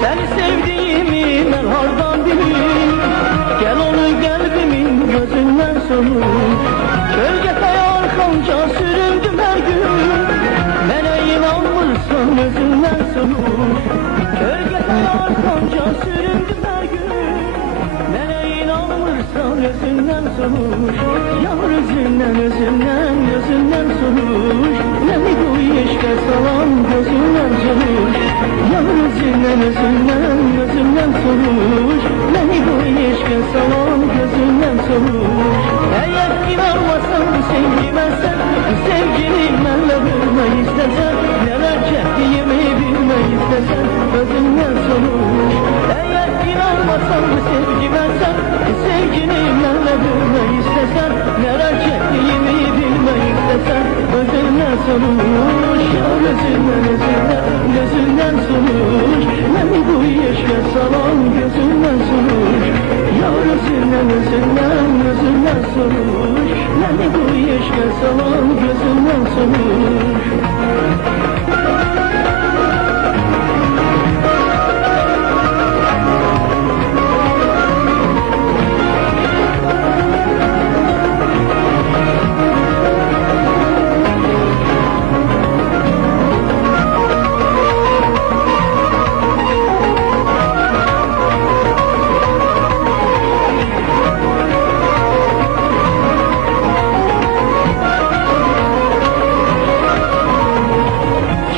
Seni sevdiğimi ben hardan bileyim. Gel onu kalbimin gözünden sonuç. Gölgede arkamca süründüm her gün. Bana inanmırsan özünden sonuç. Gölgede arkamca süründüm her gün. Bana inanmırsan özünden sonuç. Yar özünden özünden özünden sonuç. Beni bu işe salan gözünden sonuç. Yar özünden özünden özünden sonuç. Beni bu işe salan gözünden sonuç. Eğer inanmasan sevgime sen, sevgini benle bilme istesen, neler çektiğimi bilme istesen özünden sonuç. Eğer inanmasan sevgime sen, sevgini benle bilme istesen, neler çektiğimi bilme istesen özünden sonuç. Yar özünden özünden gözünden sonuç. Beni bu işe salan gözünden sonuç. Yar özünden özünden gözünden sonuç. Beni bu işe salan gözünden sonuç.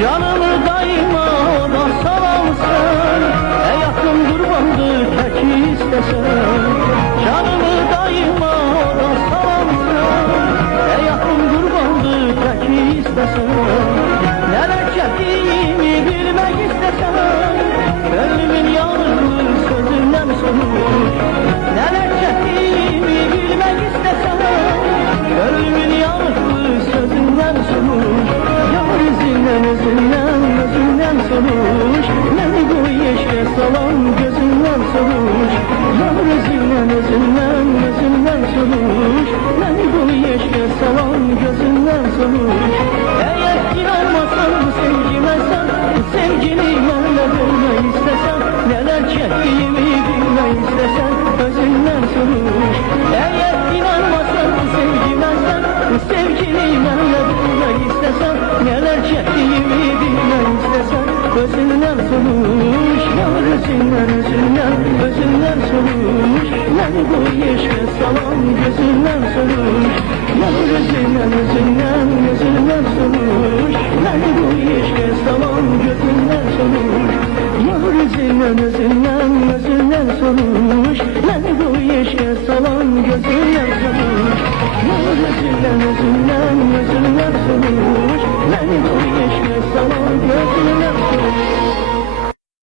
Canımı daima ona salamsan, yakın kurbandır tek istesen. Canımı daima ona salamsan, yakın kurbandır tek istesen. Neler çektiğimi bilmek istesen, gönlümün yanıklı sözünden sonuç. Neler çektiğimi bilmek istesen, gönlümün yanıklı sözünden sonuç. Yar yüzünden özünden özünden sonuç. Beni bu işe salan gözünden sonuç. Yar yüzünden özünden özünden sonuç. Beni bu işe salan gözünden sonuç. Eğer inanmasan bu sevgime sen, bu sevgini benle bilme istesen, neler çektiğimi bilme istesen özünden sonuç. Eğer inanmasan bu sevgime sen, bu sevgini benle bilme istesen, neler çektiğimi bilme istesen özünden sonuç. Yar özünden özünden özünden sonuç. Beni bu işe salan gözünden sonuç. Yar özünden özünden özünden sonuç. Beni bu işe salan gözünden sonuç. Yar özünden özünden